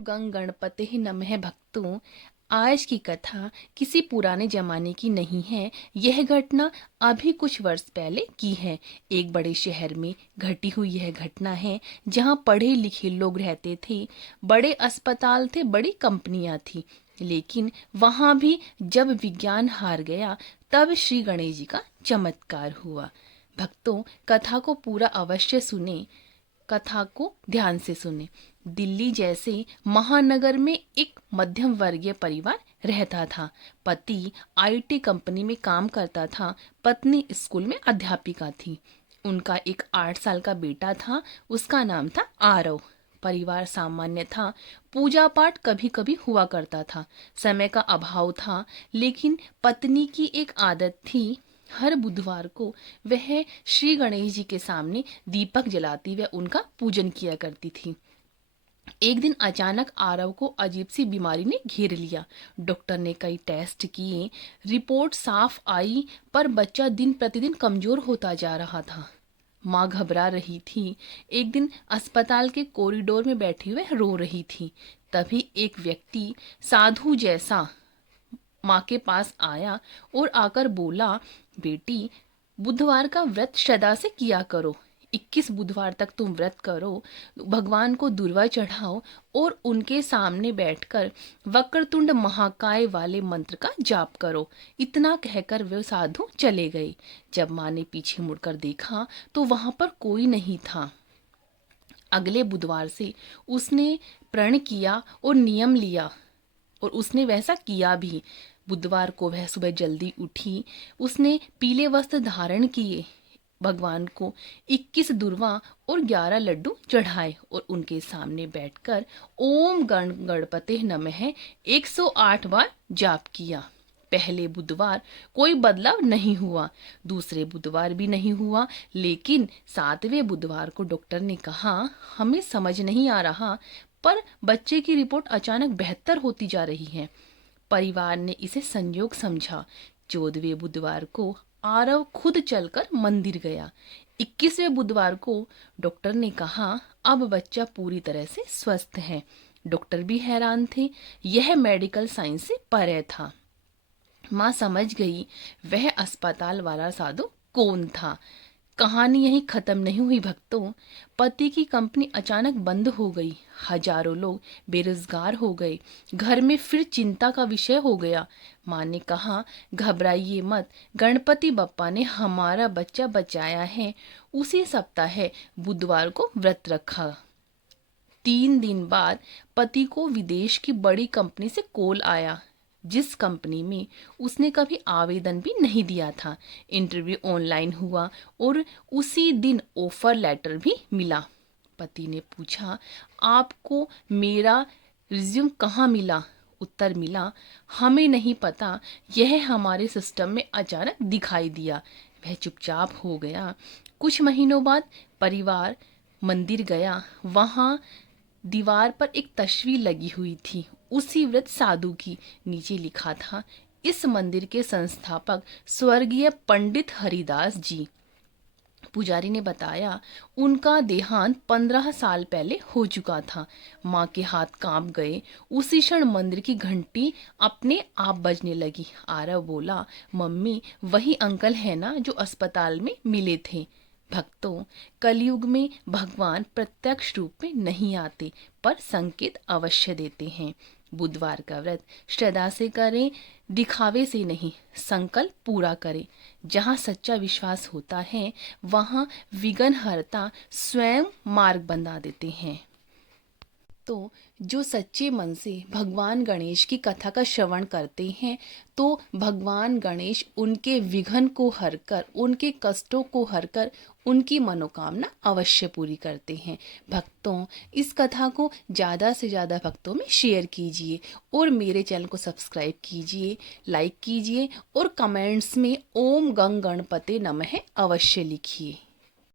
गंग गणपते नमः भक्तों। आज की कथा किसी पुराने जमाने की नहीं है। यह घटना अभी कुछ वर्ष पहले की है। एक बड़े शहर में घटी हुई यह घटना है, जहां पढ़े लिखे लोग रहते थे, बड़े अस्पताल थे, बड़ी कंपनियां थी। लेकिन वहां भी जब विज्ञान हार गया, तब श्री गणेश जी का चमत्कार हुआ। भक्तों, कथा को पूरा अवश्य सुने, कथा को ध्यान से सुने। दिल्ली जैसे महानगर में एक मध्यम वर्गीय परिवार रहता था। पति आईटी कंपनी में काम करता था, पत्नी स्कूल में अध्यापिका थी। उनका एक 8 साल का बेटा था, उसका नाम था आरव। परिवार सामान्य था, पूजा पाठ कभी कभी हुआ करता था, समय का अभाव था। लेकिन पत्नी की एक आदत थी, हर बुधवार को वह श्री गणेश जी के सामने दीपक जलाती व उनका पूजन किया करती थी। एक दिन अचानक आरव को अजीब सी बीमारी ने घेर लिया। डॉक्टर ने कई टेस्ट किए, रिपोर्ट साफ आई, पर बच्चा दिन प्रतिदिन कमजोर होता जा रहा था। माँ घबरा रही थी। एक दिन अस्पताल के कॉरिडोर में बैठी हुए रो रही थी। तभी एक व्यक्ति साधु जैसा माँ के पास आया और आकर बोला, बेटी, बुधवार का व्रत श्रद्धा से किया करो। 21 बुधवार तक तुम व्रत करो, भगवान को दूर्वा चढ़ाओ और उनके सामने बैठकर वक्रतुंड महाकाय वाले मंत्र का जाप करो। इतना कहकर वे साधु चले गए। जब माँ ने पीछे मुड़कर देखा तो वहां पर कोई नहीं था। अगले बुधवार से उसने प्रण किया और नियम लिया, और उसने वैसा किया भी। बुधवार को वह सुबह जल्दी उठी। उसने पीले वस्त्र धारण किए, भगवान को 21 दुर्वा और 11 लड्डू चढ़ाए और उनके सामने बैठकर ओम गण गणपते नमः 108 बार जाप किया। पहले बुधवार कोई बदलाव नहीं हुआ, दूसरे बुधवार भी नहीं हुआ, लेकिन 7वें बुधवार को डॉक्टर ने कहा, हमें समझ नहीं आ रहा, पर बच्चे की रिपोर्ट अचानक बेहतर होती जा रही है। परिवार ने इसे संयोग समझा। 14वें बुधवार को आरव खुद चलकर मंदिर गया। 21वें बुधवार को डॉक्टर ने कहा, अब बच्चा पूरी तरह से स्वस्थ है। डॉक्टर भी हैरान थे, यह मेडिकल साइंस से परे था। माँ समझ गई वह अस्पताल वाला साधु कौन था। कहानी यहीं खत्म नहीं हुई भक्तों। पति की कंपनी अचानक बंद हो गई, हजारों लोग बेरोजगार हो गए, घर में फिर चिंता का विषय हो गया। माँ ने कहा, घबराइए मत, गणपति बप्पा ने हमारा बच्चा बचाया है। उसी सप्ताह बुधवार को व्रत रखा। 3 दिन बाद पति को विदेश की बड़ी कंपनी से कॉल आया, जिस कंपनी में उसने कभी आवेदन भी नहीं दिया था। इंटरव्यू ऑनलाइन हुआ और उसी दिन ऑफर लेटर भी मिला। पति ने पूछा, आपको मेरा रिज्यूम कहाँ मिला? उत्तर मिला, हमें नहीं पता, यह हमारे सिस्टम में अचानक दिखाई दिया। वह चुपचाप हो गया। कुछ महीनों बाद परिवार मंदिर गया। वहां दीवार पर एक तस्वीर लगी हुई थी, उसी व्रत साधु की। नीचे लिखा था, इस मंदिर के संस्थापक स्वर्गीय पंडित हरिदास जी। पुजारी ने बताया, उनका देहांत 15 साल पहले हो चुका था। माँ के हाथ कांप गए। उसी क्षण मंदिर की घंटी अपने आप बजने लगी। आरव बोला, मम्मी, वही अंकल है ना जो अस्पताल में मिले थे? भक्तों, कलयुग में भगवान प्रत्यक्ष रूप में नहीं आते, पर संकेत अवश्य देते हैं। बुधवार का व्रत श्रद्धा से करें, दिखावे से नहीं, संकल्प पूरा करें। जहाँ सच्चा विश्वास होता है, वहाँ विघ्नहर्ता स्वयं मार्ग बना देते हैं। तो जो सच्चे मन से भगवान गणेश की कथा का श्रवण करते हैं, तो भगवान गणेश उनके विघ्न को हरकर, उनके कष्टों को हरकर उनकी मनोकामना अवश्य पूरी करते हैं। भक्तों, इस कथा को ज़्यादा से ज़्यादा भक्तों में शेयर कीजिए और मेरे चैनल को सब्सक्राइब कीजिए, लाइक कीजिए और कमेंट्स में ओम गंग गणपते नमः अवश्य लिखिए।